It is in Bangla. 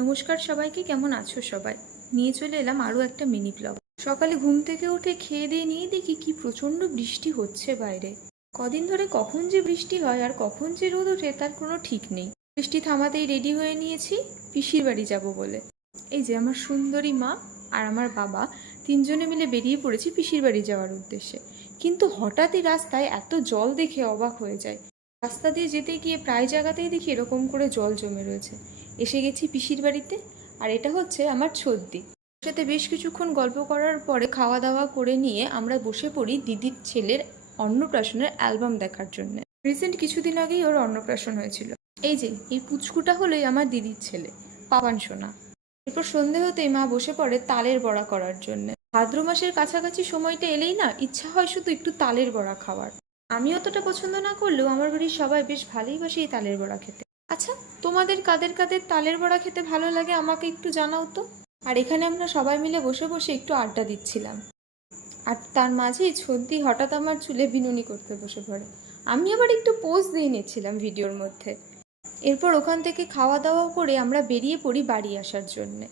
নমস্কার সবাইকে, কেমন আছো সবাই? নিয়ে চলে এলাম আরও একটা মিনি ব্লগ। সকালে ঘুম থেকে উঠে খেয়ে দিয়ে নিয়ে দেখি কি প্রচণ্ড বৃষ্টি হচ্ছে বাইরে। কদিন ধরে কখন যে বৃষ্টি হয় আর কখন যে রোদ ওঠে তার কোনো ঠিক নেই। বৃষ্টি থামাতেই রেডি হয়ে নিয়েছি পিসির বাড়ি যাব বলে। এই যে আমার সুন্দরী মা আর আমার বাবা তিনজনে মিলে বেরিয়ে পড়েছি পিসির বাড়ি যাওয়ার উদ্দেশ্যে। কিন্তু হঠাৎই রাস্তায় এত জল দেখে অবাক হয়ে যায়। রাস্তা দিয়ে যেতে গিয়ে প্রায় জায়গাতেই দেখি এরকম করে জল জমে রয়েছে। এসে গেছি পিসির বাড়িতে, আর এটা হচ্ছে আমার ছদ্দি। ওর সাথে বেশ কিছুক্ষণ গল্প করার পরে খাওয়া দাওয়া করে নিয়ে আমরা বসে পড়ি দিদির ছেলের অন্নপ্রাশনের অ্যালবাম দেখার জন্য। রিসেন্ট কিছুদিন আগেই ওর অন্নপ্রাশন হয়েছিল। এই যে এই পুচকুটা হলোই আমার দিদির ছেলে, পাপান সোনা। এরপর সন্ধে হতেই মা বসে পড়ে তালের বড়া করার জন্য। ভাদ্র মাসের কাছাকাছি সময়টা এলেই না ইচ্ছা হয় শুধু একটু তালের বড়া খাওয়ার। আমি অতটা পছন্দ না করলেও আমার বাড়ির সবাই বেশ ভালোই বাসে এই তালের বড়া খেতে। আচ্ছা, তোমাদের কাদের কাদের তালের বড়া খেতে ভালো লাগে আমাকে একটু জানাও তো। আর এখানে আমরা সবাই মিলে বসে বসে একটু আড্ডা দিচ্ছিলাম, আর তার মাঝেই ছদ্দি হঠাৎ আমার চুলে বিনুনি করতে বসে পড়ে। আমি আবার একটু পোজ দিয়ে নিচ্ছিলাম ভিডিওর মধ্যে। এরপর ওখান থেকে খাওয়া দাওয়া করে আমরা বেরিয়ে পড়ি বাড়ি আসার জন্যে।